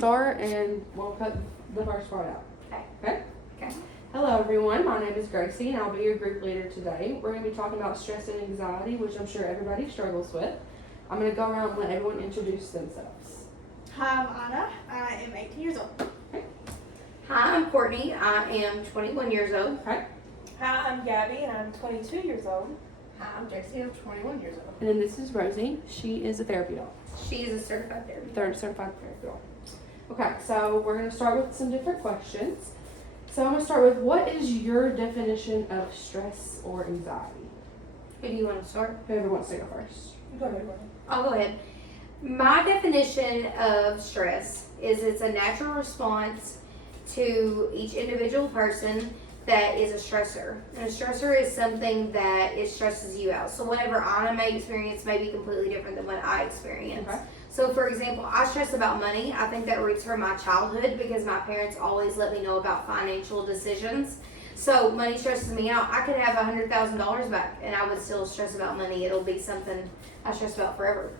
Start and we'll cut the first part out. Okay? Okay. Hello everyone, my name is Gracie and I'll be your group leader today. We're going to be talking about stress and anxiety, which I'm sure everybody struggles with. I'm going to go around and let everyone introduce themselves. Hi, I'm Anna. I am 18 years old. Hi, I'm Courtney. I am 21 years old. Hi, I'm Gabby, and I'm 22 years old. Hi, I'm Jessie. I'm 21 years old. And then this is Rosie. She is a therapy dog. She is a certified therapist. Third certified therapy dog. Okay, so we're going to start with some different questions. So I'm going to start with, what is your definition of stress or anxiety? Who do you want to start? Whoever wants to go first. Go ahead, Courtney. I'll go ahead. My definition of stress is it's a natural response to each individual person that is a stressor. And a stressor is something that it stresses you out. So whatever I may experience may be completely different than what I experience. Okay. So for example, I stress about money. I think that roots from my childhood because my parents always let me know about financial decisions. So money stresses me out. I could have $100,000 back and I would still stress about money. It'll be something I stress about forever.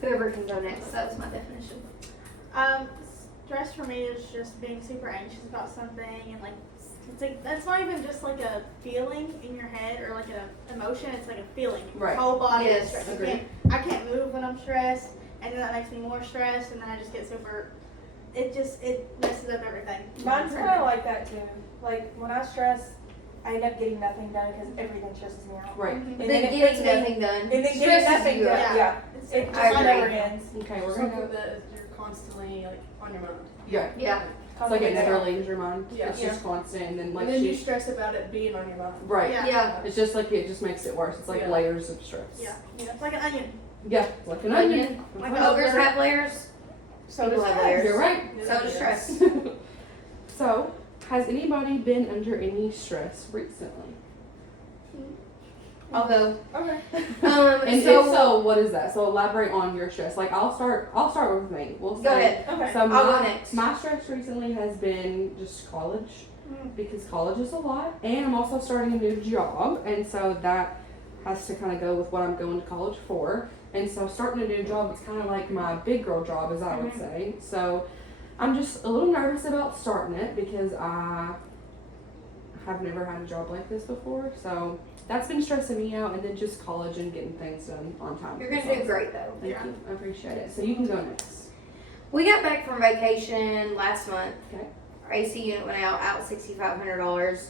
Whoever can go next, that's my definition. Stress for me is just being super anxious about something, and it's like that's not even just like a feeling in your head or like an emotion. It's like a feeling. Right. Your whole body Yes, is stressed. agreed. I can't move when I'm stressed, and then that makes me more stressed, and then I just get super. It messes up everything. Mine's kind of like that too. Like when I stress, I end up getting nothing done because everything stresses me out. Right. Mhm. Then it getting puts me- nothing done. And then getting stresses nothing you done. out. Yeah. It's It just I just agree. never ends. Okay, we're going Something to. that you're constantly like on your mind. Yeah. Yeah. It's like it never leaves your mind. Yeah. It's just constant, and then like and then you she, stress about it being on your mind. right. Yeah. Yeah. It's just like it just makes it worse. It's like Yeah. layers of stress. Yeah. It's like an onion. Yeah, it's like an Onion. onion. Like Ogres ogre. have layers. So People does have stress. layers. You're right. So does stress. So, has anybody been under any stress recently? I'll go. Okay. And So, if so, what is that? So elaborate on your stress. Like I'll start with me. We'll go say. ahead. Okay. So I'll go my, next. my stress recently has been just college, because college is a lot, and I'm also starting a new job, and so that has to kind of go with what I'm going to college for. And so starting a new job, it's kind of like my big girl job, as I would say. So I'm just a little nervous about starting it because I have never had a job like this before. So that's been stressing me out, and then just college and getting things done on time. You're gonna do great though. Thank you. I appreciate it. So you can go next. We got back from vacation last month. Okay. Our AC unit went out $6,500.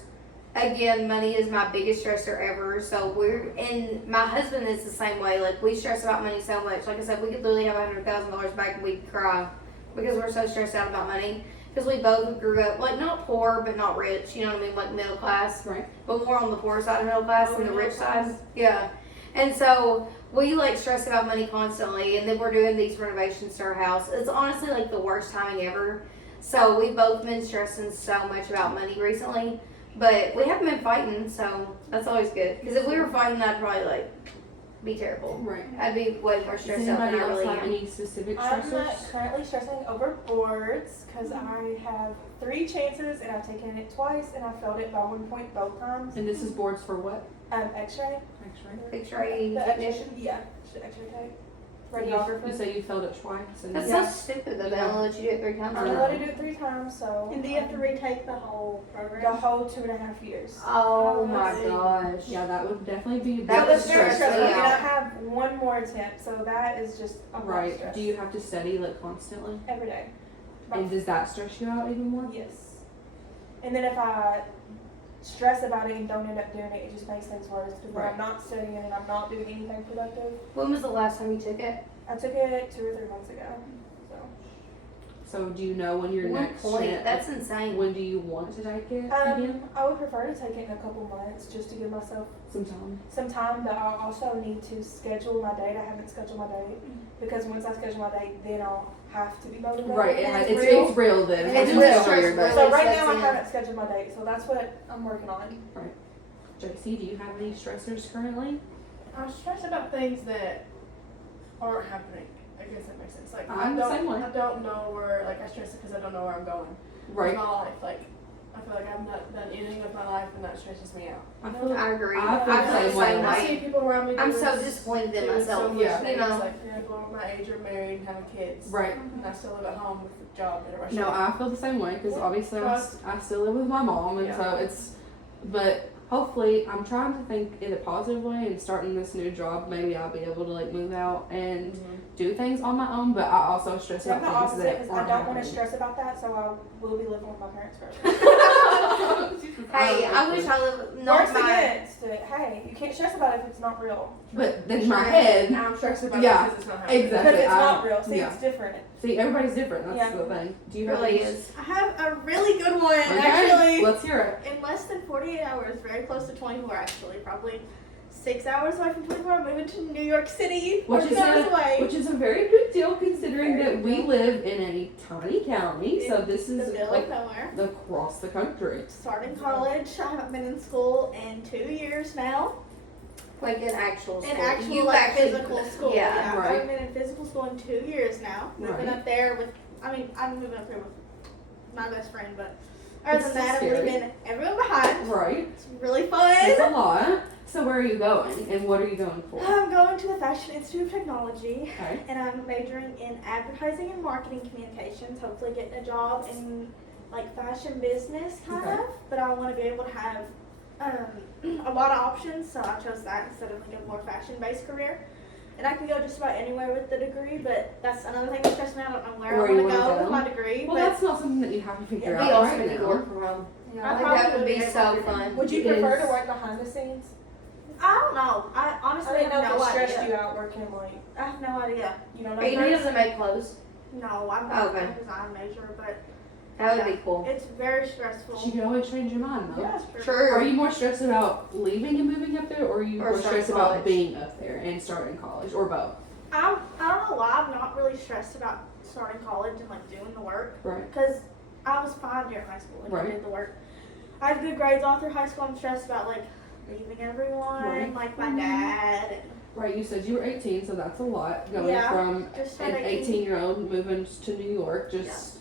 Again, money is my biggest stressor ever. So and my husband is the same way. Like we stress about money so much. Like I said, we could literally have $100,000 back and we'd cry because we're so stressed out about money. Because we both grew up like not poor but not rich. You know what I mean? Like middle class, Right. but more on the poor side of middle class than the Middle rich class. side. Yeah. And so we like stress about money constantly, and then we're doing these renovations to our house. It's honestly like the worst timing ever. So we've both been stressing so much about money recently, but we haven't been fighting, so that's always good. Because if we were fighting, I'd probably like be terrible. Right. I'd be way more Does stressed out than anybody I else really have am. any specific I'm stressors? not currently stressing over boards because I have 3 chances and I've taken it twice and I failed it by 1 point both times. And this is boards for what? X-ray. X-ray. X-ray The technician. X-ray. Yeah, the X-ray tech. You Radiographer. say you failed it twice. And That's Yeah. so stupid that they only let you do it 3 times. I'm allowed to do it 3 times, so And do you have to retake the whole program? the whole 2.5 years. Oh my Honestly. gosh. Yeah, that would definitely be. That So would that's very stress stressful. me And I out. have 1 more attempt, so that is just a lot of Right. stress. Do you have to study like constantly? Every day. And does that stress you out even more? Yes. And then if I stress about it and don't end up doing it, it just makes things worse because Right. I'm not studying and I'm not doing anything productive. When was the last time you took it? I took it 2 or 3 months ago. So So do you know when your 1 next point. chance? That's insane. When do you want to take it again? I would prefer to take it in a couple months just to give myself Sometime. some time, but I also need to schedule my date. I haven't scheduled my date because once I schedule my date, then I'll have to be motivated. Right. And It's real then. And Once it's you real. schedule your Really date. So right sets now I in. haven't scheduled my date, so that's what I'm working on. JC, do you have any stressors currently? I stress about things that aren't happening. I guess that makes sense. Like I'm the same way. I don't know where. Like I stress it because I don't know where I'm going. Right. With my life, like I feel like I've not done anything with my life and that stresses me out. I feel I agree. I feel I the feel the same way. same I see way. people around me. I'm do so this, disappointed in do myself. so much Yeah. things, You know. like people my age are married and having kids. right. And I still live at home with a job that I No, I feel the same way because obviously I still live with my mom, and Yeah. so it's. But hopefully, I'm trying to think in a positive way, and starting this new job, maybe I'll be able to like move out and do things on my own. But I also stress See, I'm about the things opposite that because I aren't don't want to happening. stress about that, so I will be living with my parents forever. Hey, I wish I lived not Works my. against it. Hey, you can't stress about it if it's not real. But then in my Sure. head, I'm stressed about Yeah, it because it's not happening. exactly. Because it's I- not real. See, yeah. it's different. see, everybody's different. That's Yeah. the thing. Do you It have really any- is. I have a really good one, Okay, actually. let's hear it. In less than 48 hours, very close to 24 actually, probably 6 hours away from 24, I'm moving to New York City, Which 14 is hours away. Which is a very big deal considering Very that big we deal. live in a tiny county. So this the is middle like of nowhere. across the country. Starting college, I haven't been in school in 2 years now. Like an actual school. In actual You've like actually- physical school. Yeah. I Right. haven't been in physical school in 2 years now. Moving Right. up there with, I'm moving up here with my best friend, but other It's than so that, I'm scary. leaving everyone behind. Right. It's really fun. It's a lot. So where are you going and what are you going for? I'm going to the Fashion Institute of Technology, Okay. and I'm majoring in advertising and marketing communications. Hopefully, getting a job in like fashion business kind Okay. of. But I want to be able to have a lot of options, so I chose that instead of like a more fashion-based career. And I can go just about anywhere with the degree, but that's another thing that stresses me out. I don't know where Where I you want to wanna go with go? my degree. Well, but that's not something that you have to figure It'd be out awesome right to now. work from home. I I think probably that would would be be able so to. fun. Would you It prefer is. to work behind the scenes? I don't know. I honestly I don't know have if no it stressed idea. you out working like I have no idea. you don't know. Are you able to make clothes? No, I'm not Okay. a design major, but That would Yeah. be cool. it's very stressful. But you can always change your mind though. Yeah. True. Are you more stressed about leaving and moving up there or are you Or more starting stressed about college. being up there and starting college or both? I don't know why I'm not really stressed about starting college and like doing the work Right. because I was fine during high school and I Right. did the work. I had good grades all through high school. I'm stressed about like leaving everyone, Right. like my dad, and Right, you said you were 18, so that's a lot. Going Yeah, from just an 18-year-old moving to New York, just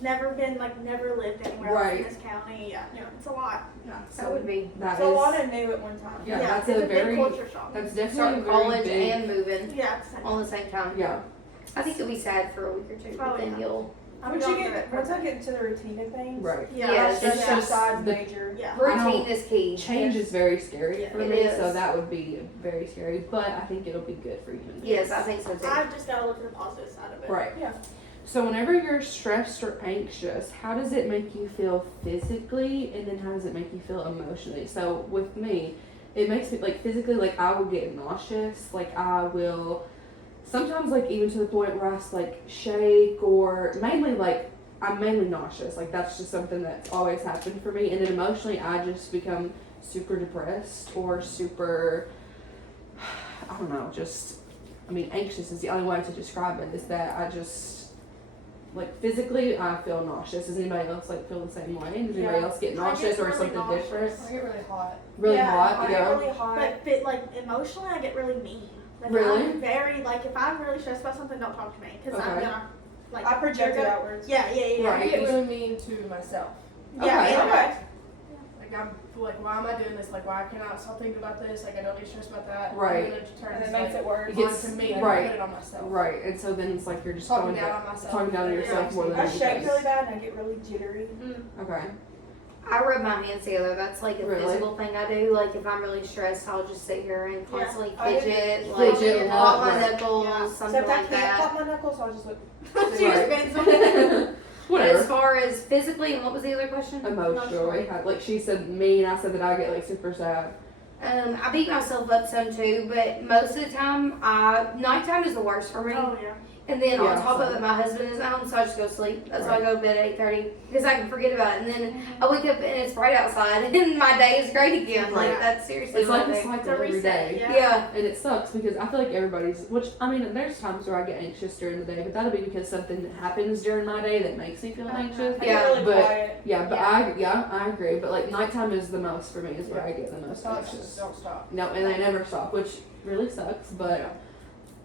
never lived anywhere else Right. in this county. Yeah, it's a lot. That would be. that It's a lot is of new at one time. Yeah, that's it's a big very- culture shock. that's definitely a Starting very college big. and moving Yeah, it's the same. all the same time. Yeah, I think it'll be sad for a week or two, Oh, but then yeah. you'll. I'm Once going you through get it. once I get into the routine of things, right. Yeah, Yeah, I'll it's stress just out. besides the- major. Yeah. Routine is key. Change is very scary Yeah, for it me, is. so that would be very scary. But I think it'll be good for you. Yes, I think so too. I've just got to look at the positive side of it. Right. Yeah. So whenever you're stressed or anxious, how does it make you feel physically, and then how does it make you feel emotionally? So with me, it makes me like physically, like I will get nauseous, like I will sometimes like even to the point where I like shake or mainly like I'm mainly nauseous. Like that's just something that's always happened for me. And then emotionally, I just become super depressed or super, I don't know, just, I mean, anxious is the only way to describe it, is that I just, like physically, I feel nauseous. Does anybody else like feel the same way? Does anybody Yeah. else get I get nauseous or really something nauseous. different? I get really hot. Really Yeah, hot, I yeah. get really hot. But like emotionally, I get really mean. Like, Really? I'm very like if I'm really stressed about something, don't talk to me because I'm Okay. gonna like I project you're it gonna- outwards. Yeah, yeah. Right. I get really mean to myself. Yeah, Okay. and- Okay. Like I'm like, why am I doing this? Like, why can't I stop thinking about this? Like, I don't need to stress about that. Right. And then it turns And it like, makes it worse. It gets- onto me and right. I put it on myself. Right, and so then it's like you're just Talking going down back, on myself. talking down on yourself more than I anything. shake really bad and I get really jittery. Okay. I rub my hands together. That's like a Really? physical thing I do. Like if I'm really stressed, I'll just sit here and Yeah. constantly I do. fidget, like Fidget, pop my right. knuckles, Yeah. something Except I like can't that. pop my knuckles, so I'll just look. She just Right. bends them. But Whatever. as far as physically, and what was the other question? Emotionally, like she said me, and I said that I get like super sad. I beat myself up some too, but most of the time, nighttime is the worst for me. Oh yeah. And then Yeah, on top of same. it, my husband is home, so I just go to sleep. That's why I Right. go to bed at 8:30 because I can forget about it. And then I wake up and it's bright outside, and my day is great again. Like Right. that's seriously It's my like a day. cycle It's a every reset, day. yeah. Yeah. And it sucks because I feel like everybody's, which I mean, there's times where I get anxious during the day, but that'll be because something happens during my day that makes me feel anxious. I Yeah, get really but- quiet. Yeah, but I agree. But like nighttime is the most for me, is where I get the most Thoughts anxious. just don't stop. No, and they never stop, which really sucks. But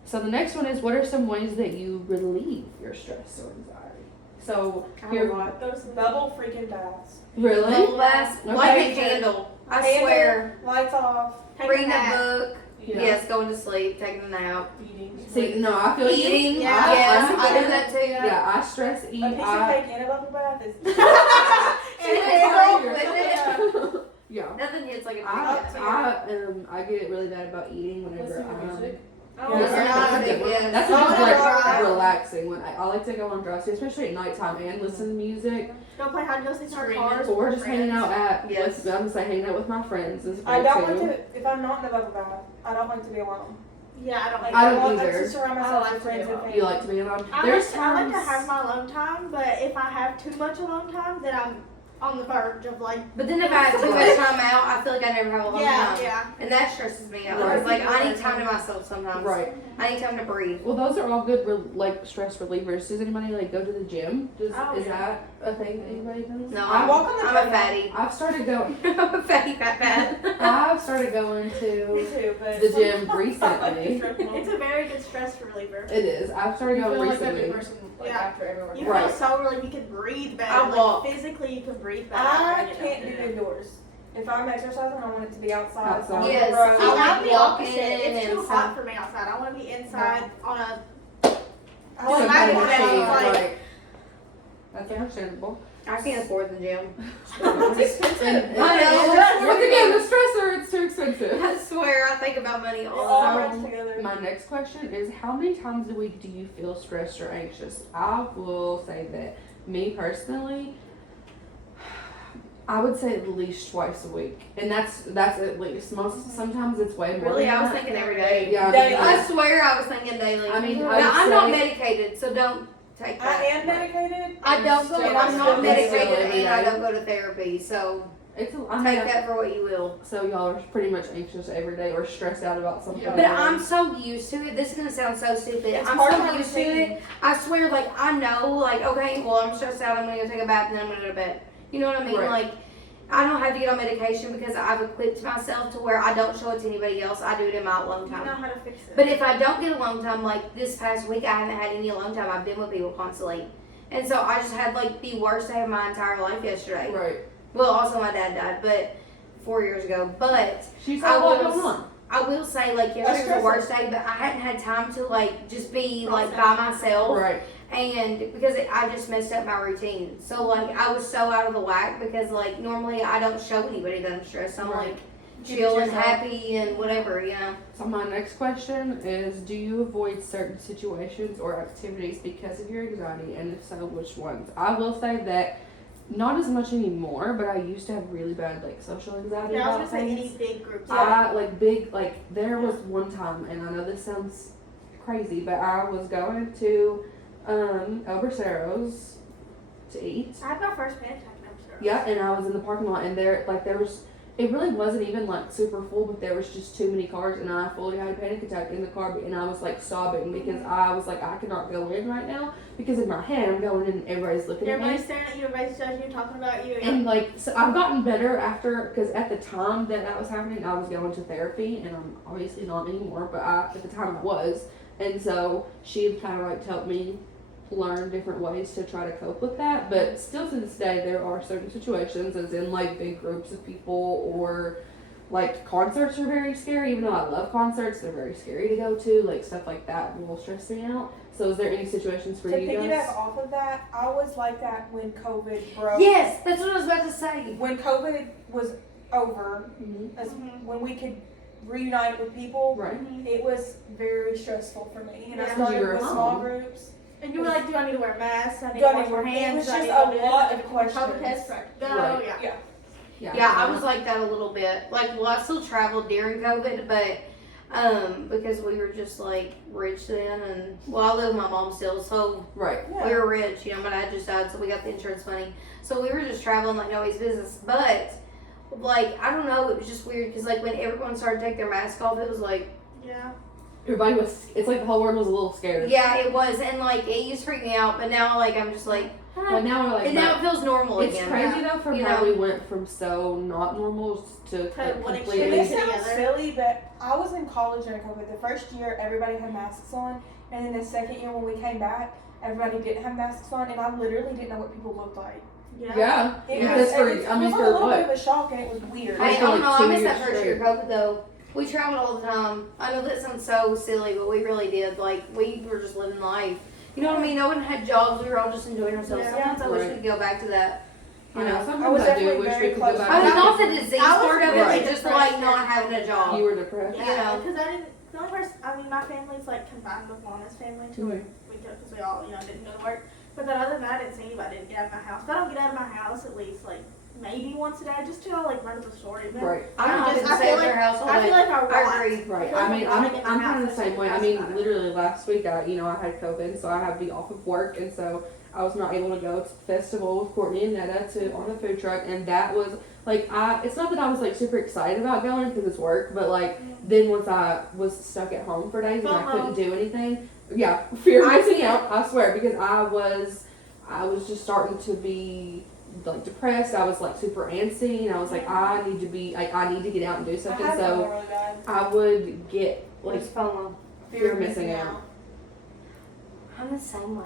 so the next one is, what are some ways that you relieve your stress or anxiety? So I here, don't want Those bubble freaking baths. really? bubble baths. Okay. Light a candle. I Candle, swear. Lights off. Take Reading a nap. book. Yeah. Yes, going to sleep, taking a nap. Eating. See, no, I feel you. Eating. Yeah. Yes, I I do that too. Yeah, I stress eat. A piece of I, cake and a bubble bath is. yeah. Nothing hits like a I get it really bad about eating whenever Listen to music. Oh, Yes, Yeah, that's a good one. yes. That's Oh, just yeah. like relaxing when I like to go on drives, especially at nighttime and listen to music. Don't play hide and go seek in our Screaming. cars. Or with just our hanging friends. out at Yes. I'm gonna say hanging out with my friends is I great don't too. like to, if I'm not in the bubble bath, I don't like to be alone. Yeah, I don't like I that. don't want either. to surround I myself like with to be friends and alone. family. You like to be alone? I There's like times. to have my alone time, but if I have too much alone time, then I'm on the verge of like. But then if I have too much time out, I feel like I never have a long Yeah, time. yeah. And that stresses me out. Right. Because like I need time to myself sometimes. Right. I need time to breathe. Well, those are all good like stress relievers. Does anybody like go to the gym? Oh, Is yeah. that a thing that anybody does? No, I walk on the I'm a treadmill. fatty. I've started going. I'm a fatty fat fat. I've started going Me to too, but. the gym I like recently. the treadmill. It's a very good stress reliever. It is. I've started You feel going like that recently. big person like Yeah. after everyone. You Right. feel so relieved. You can breathe better. I like, walk. physically, you can breathe better. I when you can't don't do indoors. If I'm exercising, I want it to be outside. Outside. on the Yes. road. See, I I'm like the walking opposite. It's too and hot for me outside. I want to be inside on a. I So like kind I of like shade, like- right. That's understandable. I can't afford the gym. And I know. once again, the stressor, it's too expensive. I swear I think about money It all all the time. runs together. My next question is, how many times a week do you feel stressed or anxious? I will say that me personally, I would say at least twice a week, and that's at least. Sometimes it's way more. Really, than I was that. thinking every day. Yeah, Daily. I swear I was thinking daily. I mean, but I would I'm not say- medicated, so don't take I that. am medicated. I don't go. Still- I'm not still medicated, every and I day. don't go to therapy. So It's. I take mean, that for what you will. so y'all are pretty much anxious every day or stressed out about something. Yeah. But I'm so used to it. This is gonna sound so stupid. It's I'm part of so my used to routine. it. I swear, like I know, like okay, well I'm stressed out. I'm gonna go take a bath and then I'm gonna go to bed. You know what I mean? Right. Like I don't have to get on medication because I've equipped myself to where I don't show it to anybody else. I do it in my alone You know time. how to fix it. But if I don't get alone time, like this past week, I haven't had any alone time. I've been with people constantly, and so I just had like the worst day of my entire life yesterday. Right. Well, also my dad died, but 4 years ago. But She's I had a lot was- going on. I will say, like, yesterday was the stressful. worst day, but I hadn't had time to, like, just be, like, by myself. Right. And because I just messed up my routine. So, like, I was so out of the whack because, like, normally I don't show anybody that I'm stressed. I'm, Right. like, Keep chill it and yourself. happy and whatever, you know. So my next question is, do you avoid certain situations or activities because of your anxiety, and if so, which ones? I will say that not as much anymore, but I used to have really bad like social anxiety yeah, I about was gonna say things. any big groups. I like big like there was one time, and I know this sounds crazy, but I was going to El Braceros to eat. I had my first panic attack in Amsterdam. Yeah, and I was in the parking lot, and there was. It really wasn't even like super full, but there was just too many cars, and I fully had a panic attack in the car, and I was like sobbing because I was like, I cannot go in right now because in my head I'm going in and everybody's looking at me. Everybody's staring at you, everybody's judging you, talking about you. And like, so I've gotten better after, because at the time that was happening, I was going to therapy, and I'm obviously not anymore, but at the time I was, and so she had kind of like helped me learn different ways to try to cope with that. But still to this day, there are certain situations, as in like big groups of people, or like concerts are very scary. Even though I love concerts, they're very scary to go to. Like stuff like that will stress me out. So is there any situations for To you piggyback guys? off of that, I was like that when COVID broke. Yes, that's what I was about to say. When COVID was over, Mhm. as Mhm. when we could reunite with people, Right. it was very stressful for me. And I Yeah. started You were with home. small groups. And you were like, do I need to wear a mask? I need Do I to need wash to my wear- it hands. was Do I just need to a do this? lot of COVID questions. test, right? Go, Right. yeah. Yeah. Yeah, I was like that a little bit. Like, well, I still traveled during COVID, but because we were just like rich then, and well, I live with my mom still, so Right. Yeah. we were rich. You know, my dad just died, so we got the insurance money. So we were just traveling like nobody's business. But like, I don't know, it was just weird because like when everyone started to take their mask off, it was like, Yeah. Everybody was. It's like the whole world was a little scared. yeah, it was, and like it used to freak me out. But now, like, I'm just like, But now we're like. and now it feels normal It's again. crazy though from You how know? we went from so not normal to like, what And completely. this extreme. sounds Together. silly, but I was in college during COVID. The first year, everybody had masks on, and then the second year when we came back, everybody didn't have masks on, and I literally didn't know what people looked like. Yeah. It Yeah. was, Because for, it I mean, was for a little what? bit of a shock, and it was weird. Right. I don't know. I 2 miss years that first year of COVID though. We traveled all the time. I know that sounds so silly, but we really did. Like we were just living life. You know what I mean? No one had jobs. We were all just enjoying ourselves. Yeah. Sometimes I wish Right. we could go back to that. I know. I was Sometimes I do definitely wish very we could go close. back. I was to not that. the disease I was part of it, really but just depressed like not during having a COVID. job. You were depressed. You Yeah, know. because I didn't. The only person, I mean, my family's like combined with Mama's family too. Mhm. We could, because we all, didn't go to work. But then other than that, I didn't see anybody. Didn't get out of my house. But I don't get out of my house at least like maybe once a day, just to like run to the store. Even. Right. I'm not just- gonna I say feel at their like- house all I day. feel like I I want. agree. Right. feel I like mean, I wanna I'm get my kind of house the same way. I and mean, that's about it. literally last week, I had COVID, so I had to be off of work, and so I was not able to go to the festival with Courtney and Netta on the food truck, and that was like it's not that I was like super excited about going because it's work, but like then once I was stuck at home for days and I couldn't do anything, yeah, fear of missing out. I swear, because I was just starting to be like depressed. I was like super antsy, and I was like, I need to get out and do I something. had So one really bad. I would get like Like FOMO. fear of missing out. I'm the same way.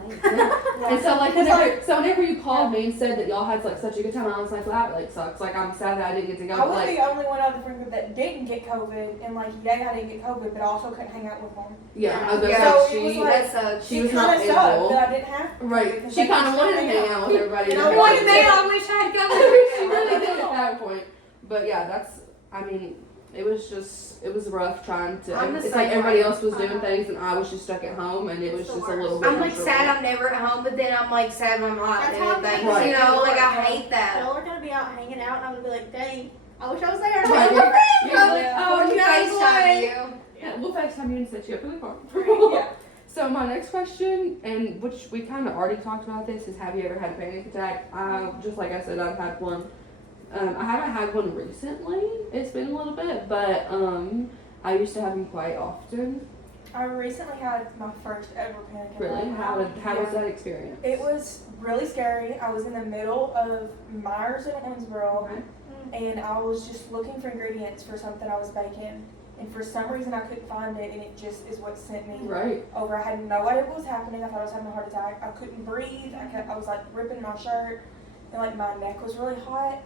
And so like Because, whenever you called me and said that y'all had like such a good time, I was like, well, that like sucks. Like I'm sad that I didn't get to go. I But, was like the only one out of the friend group that didn't get COVID, and like, yeah, I didn't get COVID, but I also couldn't hang out with them. yeah, I was Yeah. gonna So say it was she like- That sucks. she was It not kind of sucked able. that I didn't have to. Right. because She they kind of just wanted to hang hang out with everybody. You and know, everything. One day I wish I had She COVID. really did at that point. But yeah, I mean, it was rough trying to. I'm the It's same like everybody way. else was doing things and I was just stuck at home, and it was It's the just a worst. little bit. I'm like miserable. sad I'm never at home, but then I'm like sad when I'm not That's doing how I'm things. like, You know, like I right. hate that. Y'all are gonna be out hanging out, and I'm gonna be like, dang, I wish I was there. Right. You're Yeah. like, Yeah. oh, You you guys FaceTime you. Yeah, we'll FaceTime you and set you up in the car. Yeah. So my next question, and which we kind of already talked about this, is have you ever had a panic attack? Just like I said, I've had one. I haven't had one recently. It's been a little bit, but I used to have them quite often. I recently had my first ever panic attack. Really? How was Yeah. that experience? It was really scary. I was in the middle of Myers and Owensboro, Okay. and I was just looking for ingredients for something I was baking. And for some reason, I couldn't find it, and it just is what sent me Right. over. I had no idea what was happening. I thought I was having a heart attack. I couldn't breathe. I was like ripping my shirt, and like my neck was really hot.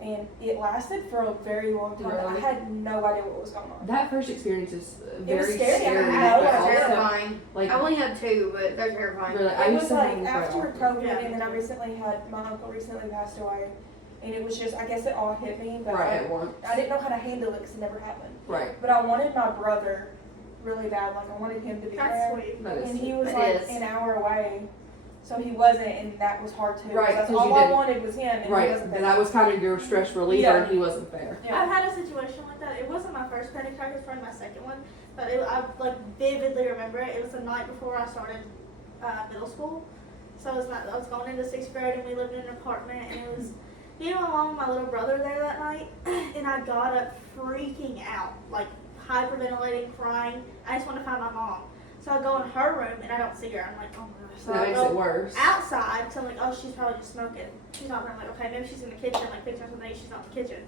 And it lasted for a very long time. I Really? had no idea what was going on. That first experience is very was scary. scary, I That know, but was I also terrifying. like I only had two, but they're terrifying. really, I It used was to have like them quite after often. COVID, Yeah. and then I recently had my uncle recently passed away, and it was just I guess it all hit me, but Right at once. I didn't know how to handle it because it never happened. Right. But I wanted my brother really bad, like I wanted him to be That's there, sweet. That is and he was It like is. an hour away, so he wasn't, and that was hard too. Right, That's 'cause all you I didn't- wanted was him, and he Right. wasn't there. And that was kind of your stress reliever, Yeah. and he wasn't there. Yeah. I've had a situation like that. It wasn't my first panic attack, it was probably my second one. But I like vividly remember it. It was the night before I started middle school. So I was going into 6th grade, and we lived in an apartment, and it was along with my little brother there that night. And I got up freaking out, like hyperventilating, crying. I just want to find my mom. So I go in her room, and I don't see her. I'm like, oh my gosh. So That I makes go it worse. outside, because I'm like, oh, she's probably just smoking. She's not there. I'm like, okay, maybe she's in the kitchen, like fixing something. She's not in the kitchen.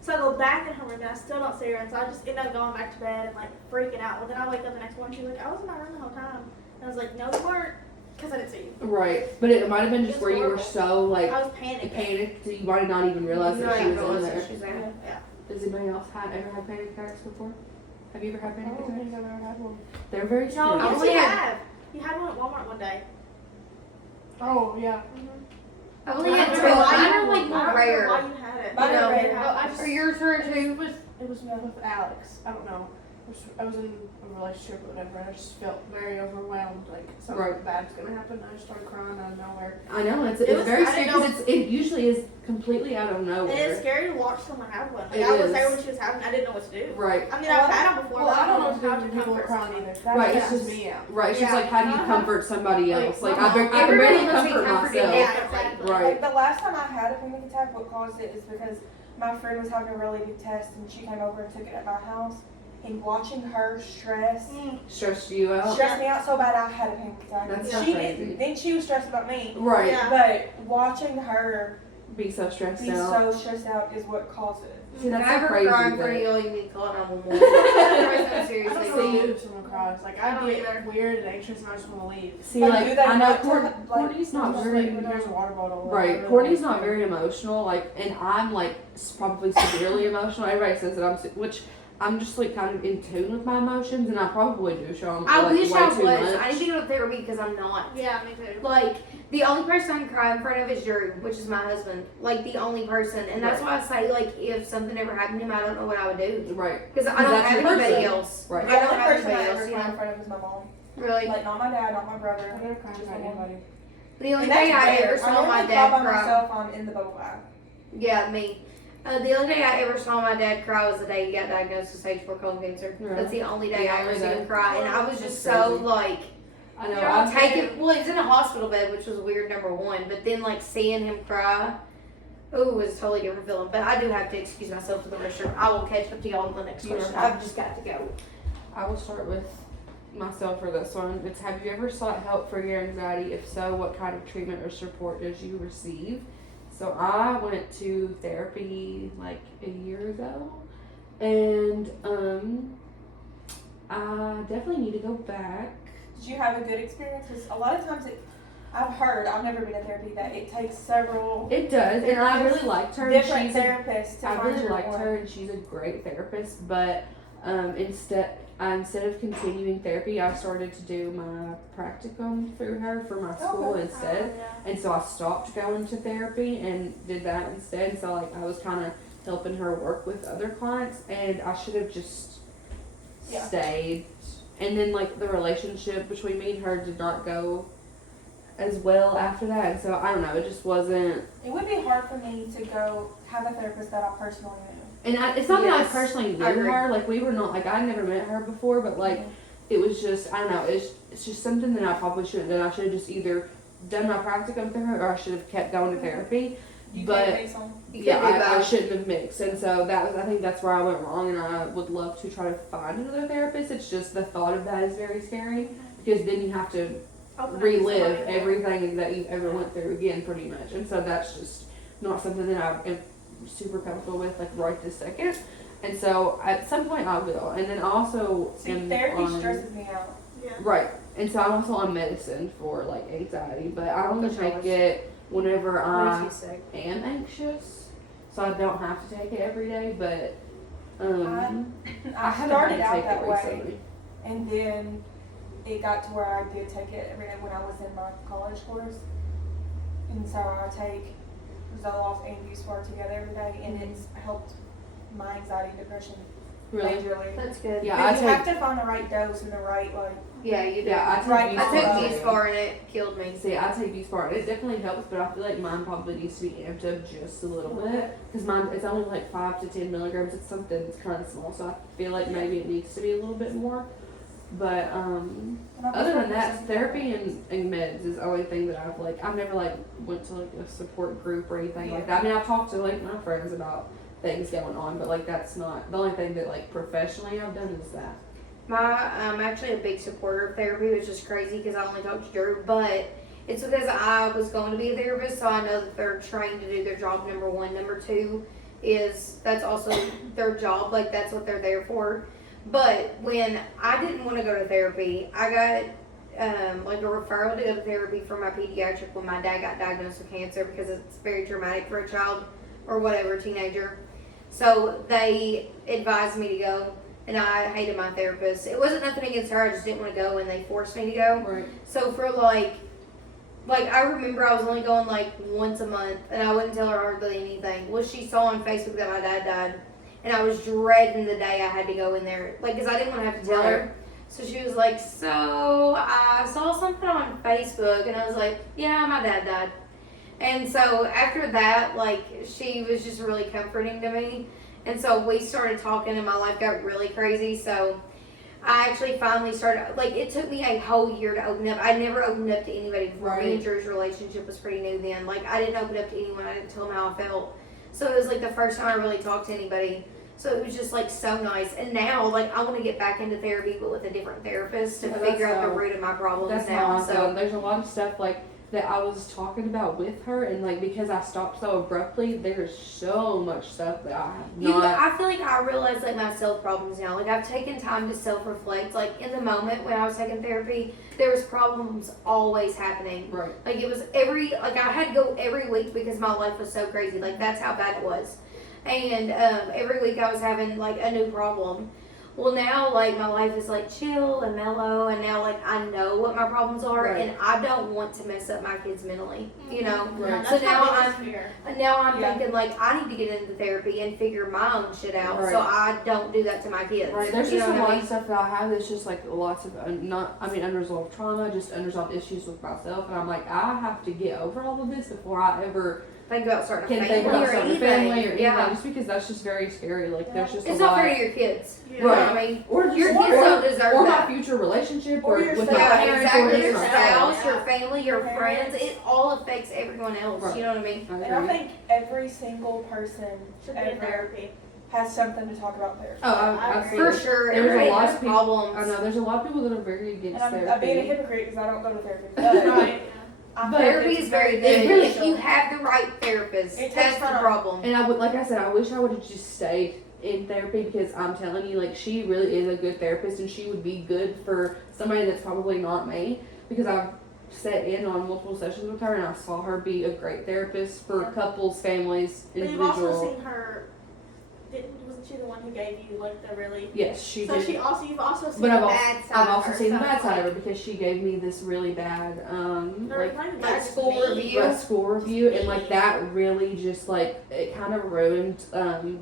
So I go back in her room, and I still don't see her. And so I just end up going back to bed and like freaking out. Well, then I wake up the next morning. She's like, I was in my room the whole time. And I was like, no, you weren't, because I didn't see you. Right. But it might have been just It's where you were horrible. so like I was panicking. panicked, you might have not even realized that she was in there. She's there. Yeah. Does anybody else ever had panic attacks before? Have you ever had I panic don't attacks? think I've ever had one. They're very No, scary. I yes, only you had- have. You had one at Walmart one day. Oh yeah. I only I had don't two. know why Mine you- are like I don't more know rare. why you had it. Mine You are know, rare. No, I just, Are yours rare it too? was with Alex. I don't know. I was in a relationship or whatever. I just felt very overwhelmed, like something Right. bad's gonna happen. I just started crying out of nowhere. I know it's It was- very I scary didn't know- because it usually is completely out of And it's nowhere. scary to watch someone have one. Like, It I was is. there when she was having it. I didn't know what to do. Right. I mean, I've had them before, Well, but I don't know what to do how when people are comfort crying someone. either. That Right, stresses it's just- me out. Right. It's just Yeah. like how do you Uh-huh. comfort somebody Like, else? Like my I can Everybody barely must be comfort comforted myself. Yeah, differently. exactly. Right. Like the last time I had a panic attack, what caused it is because my friend was having a really big test, and she came over and took it at my house. And watching her stress Stressed you out. stressed me out so bad I had a panic attack. That's she so crazy. didn't. Then she was stressed about me. Right. Yeah. But watching her be so stressed be out. so stressed out is what caused it. See, that's If so I ever crazy. cry in front of that- y'all, you need to call 911. No, I seriously. don't know if someone cries. Like, I I don't get either. weird and anxious and I just want to leave. See, Like, like, do they I know want to, like, Courtney's not Just very like, there's a water bottle. right. Courtney's not very emotional, like, and I'm like probably severely emotional. Everybody says that which I'm just like kind of in tune with my emotions, and I probably do show them. I like, wish way I too was. much. I need to go to therapy because I'm not. Yeah, me too. Like, the only person I can cry in front of is Drew, which is my husband. Like, the only person. And that's why I say, like, if something ever happened to him, I don't know what I would do. Right. Because I don't That's have your anybody person. else. Right. The I don't only have person I anybody ever else, cry in yeah. front of is my mom. Really. Like, not my dad, not my I brother. never cried Just about my mom. anybody. The only And that's day I rare. ever saw I my only dad cry by cry. myself. I'm in the bubble bath. Yeah, me. The only day I ever saw my dad cry was the day he got diagnosed with stage 4 colon cancer. Really? That's the only day The I ever only seen day. him cry. And I was That's just so, crazy. like, I know. Yeah, I'm taking, well, he was in a hospital bed, which was weird, number one. But then, like, seeing him cry, ooh, it was a totally different feeling. But I do have to excuse myself to the restroom. I will catch up to y'all in the next You're question. fine. I've just got to go. I will start with myself for this one. It's, have you ever sought help for your anxiety? If so, what kind of treatment or support did you receive? So I went to therapy like a year ago, and I definitely need to go back. Did you have a good experience? Because a lot of times I've heard, I've never been in therapy, that it takes several It does, and I really liked her. and different she's a therapists to I find really your liked one. her, and she's a great therapist. But instead of continuing therapy, I started to do my practicum through her for my school Okay. instead. And so I stopped going to therapy and did that instead. So like I was kind of helping her work with other clients, and I should have just Yeah. stayed. And then like the relationship between me and her did not go as well after that. And so I don't know, it just wasn't. It would be hard for me to go have a therapist that I personally knew. And it's not that I Yes, personally knew I agree. her. Like we were not like I never met her before, but like it was just I don't know. It's just something that I probably shouldn't have done. I should have just either done my practicum through her, or I should have kept going to therapy. You But- can't make some. You Yeah, can do I both. shouldn't have mixed, and so that was I think that's where I went wrong. And I would love to try to find another therapist. It's just the thought of that is very scary because then you have to Open up to relive somebody. everything that you've ever went through again, pretty much. And so that's just not something that I am super comfortable with, like right this second. And so at some point I will. And then I also See, am therapy on, stresses me out. Yeah. right. And so I'm also on medicine for like anxiety, but I only That's take yours. it whenever I Makes me sick. am anxious, so I don't have to take it every day. But I haven't started had to out take that it way, recently. and then it got to where I did take it every day when I was in my college course. And so I take Zoloft and Buspar together every day, and it's helped my anxiety and depression Really? majorly. That's good. Yeah, But I you take. have to find the right dose and the right like. Yeah, you do. Yeah, I take Right, I took Buspar. Buspar and it killed me. See, I take Buspar. And it definitely helps, but I feel like mine probably needs to be amped up just a little bit because mine it's only like 5 to 10 milligrams. It's something that's kind of small, so I feel like maybe it needs to be a little bit more. But And I other than was that, focusing- therapy and meds is the only thing that I've never like went to like a support group or anything like that. I mean, I've talked to like my friends about things going on, but like that's not the only thing that like professionally I've done is that. I'm actually a big supporter of therapy, which is crazy because I only talk to Drew, but it's because I was going to be a therapist, so I know that they're trained to do their job, number one. Number two is that's also their job, like that's what they're there for. But when I didn't want to go to therapy, I got like a referral to go to therapy for my pediatric when my dad got diagnosed with cancer because it's very traumatic for a child or whatever, teenager. So they advised me to go. And I hated my therapist. It wasn't nothing against her. I just didn't want to go, and they forced me to go. Right. So for like I remember I was only going like once a month, and I wouldn't tell her hardly anything. Well, she saw on Facebook that my dad died, and I was dreading the day I had to go in there, like because I didn't want to have to tell her. So she was like, "So I saw something on Facebook," and I was like, "Yeah, my dad died." And so after that, like she was just really comforting to me. And so we started talking and my life got really crazy. So I actually finally started, like it took me a whole year to open up. I never opened up to anybody before. Me and Right. Drew's relationship was pretty new then. Like I didn't open up to anyone. I didn't tell them how I felt. So it was like the first time I really talked to anybody. So it was just like so nice. And now like I want to get back into therapy but with a different therapist to Yeah, figure that's out the how- root of my problems That's now. how I So feel. There's a lot of stuff like that I was talking about with her, and like because I stopped so abruptly, there's so much stuff that I have not. I feel like I realize like my self problems now. Like I've taken time to self reflect. Like in the moment when I was taking therapy, there was problems always happening. Right. Like it was I had to go every week because my life was so crazy. Like that's how bad it was. And every week I was having like a new problem. Well, now like my life is like chill and mellow, and now like I know what my problems are, Right. and I don't want to mess up my kids mentally. You know. Right. So now I'm fear. Now I'm Yeah. thinking like I need to get into therapy and figure my own shit out, Right. so I don't do that to my kids. Right, there's You just know a what I lot mean? of stuff that I have that's just like lots of unresolved trauma, just unresolved issues with myself, and I'm like, I have to get over all of this before I ever Think about starting a can family think about or starting a anything. family or anything, Yeah. just because that's just very scary. Like, there's just It's a not lot. fair to your kids. Yeah. You know what I mean? Or just, Your kids don't deserve or that. my future relationship, Or or your with my spouse. Yeah, parents, exactly. or Your with spouse, Yeah. your family, your Your friends, parents. it all affects everyone else. Right. You know what I mean? I And I agree. think every single person Should be in ever therapy. has something to talk about therapy. Oh, I agree. absolutely. For sure. There's a Everybody lot has of people. problems. I know there's a lot of people that are very against And I'm therapy. being a hypocrite because I don't go to therapy. But Right. I But think Therapy it's is very good it really- if you have the right therapist. It takes That's the time. problem. And I would, like I said, I wish I would have just stayed in therapy, because I'm telling you, like, she really is a good therapist, and she would be good for somebody that's probably not me, because I've sat in on multiple sessions with her, and I saw her be a great therapist for Yeah. couples, families, But you've also individual. seen her. Wasn't she the one who gave you like the really? Yes, she So did. you've also seen But the I've also, bad side. I've of also her, seen the so bad it's side like- of her, because she gave me this really bad, They're not even Like bad, school just mean. review. a school review, and like that really just like it kind of ruined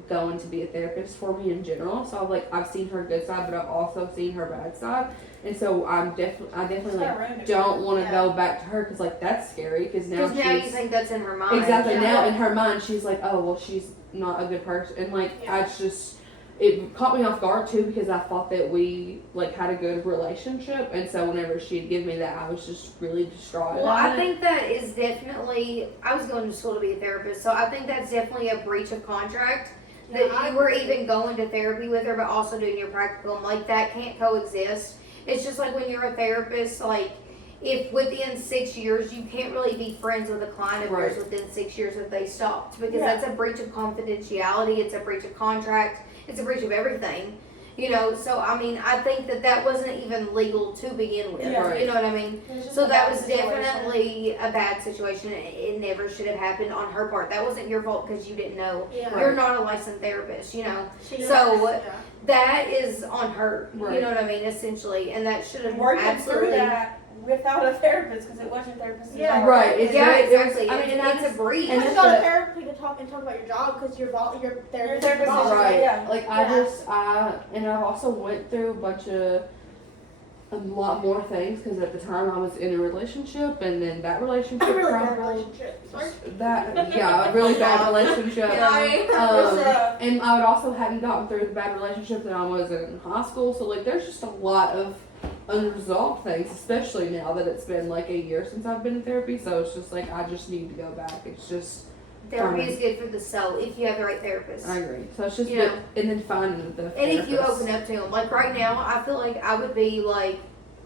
going to be a therapist for me in general. So I've seen her good side, but I've also seen her bad side, and so I definitely like don't want to Yeah. go back to her, because like that's scary, because now Because now you she's think that's in her mind. exactly Yeah. now in her mind she's like, oh well, she's not a good person, and like Yeah. it caught me off guard too, because I thought that we like had a good relationship, and so whenever she'd give me that, I was just really distraught. Well, about I it. think that is definitely. I was going to school to be a therapist, so I think that's definitely a breach of contract. That Yeah, I you were agree. even going to therapy with her, but also doing your practicum. Like that can't coexist. It's just like when you're a therapist, like if within 6 years you can't really be friends with a client of yours Right. within 6 years if they stopped, because Yeah. that's a breach of confidentiality. It's a breach of contract. It's a breach of everything. You know, so I mean, I think that wasn't even legal to begin with. Yeah. Right. You know what I mean? It was just So a that bad was situation. definitely a bad situation. It never should have happened on her part. That wasn't your fault because you didn't know. Yeah. You're not a licensed therapist, you know. She So, yeah. That is on her. You Right. know what I mean? Essentially, and that should have Working through absolutely. that without a therapist because it wasn't therapist. Yeah. Right, it's Yeah, very- it was- exactly. I mean, and it's a breach. You and just that's go to the- therapy to talk about your job because your therapist Your is therapist your is boss. Right. Yeah. Like Yeah. I've also went through a lot more things, because at the time I was in a relationship, and then that relationship A really bad crumbled. relationship. Sorry. A really bad relationship. Sorry. And I would also hadn't gotten through the bad relationship that I was in high school, so like there's just a lot of unresolved things, especially now that it's been like a year since I've been in therapy. So it's just like I just need to go back. It's just Therapy is good for the soul if you have the right therapist. I agree. So it's just You know. and then finding the And if you therapist. open up to them, like right now, I feel like I would be like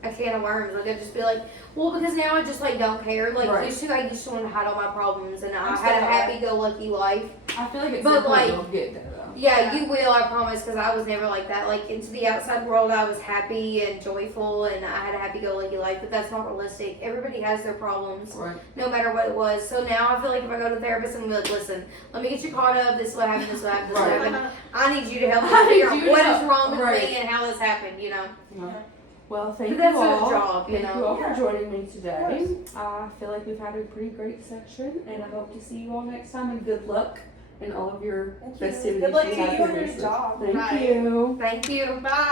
a can of worms. Like I'd just be like, well, because now I just like don't care. Like Right. used to, I used to want to hide all my problems, and I I'm had a still that way. happy-go-lucky life. I feel like it's But, like- you'll get there though. Yeah, you will, I promise, because I was never like that. Like into the outside world, I was happy and joyful, and I had a happy-go-lucky life. But that's not realistic. Everybody has their problems, Right. no matter what it was. So now I feel like if I go to a therapist, I'm gonna be like, listen, let me get you caught up. This is what happened. This is what happened. This is what Right. happened. I need you to help I me need figure you out to what help- is wrong with right. me and how this happened. You know. Yeah. Well, thank But that's you her all. job, you Thank know. you all Yeah. for joining me today. Of I feel like we've had a pretty great section, and I hope to see you all next time. And good luck in all of your Thank you. festivities. Good luck to have you for on your Christmas. job. Thank Right. you. Thank you. Bye.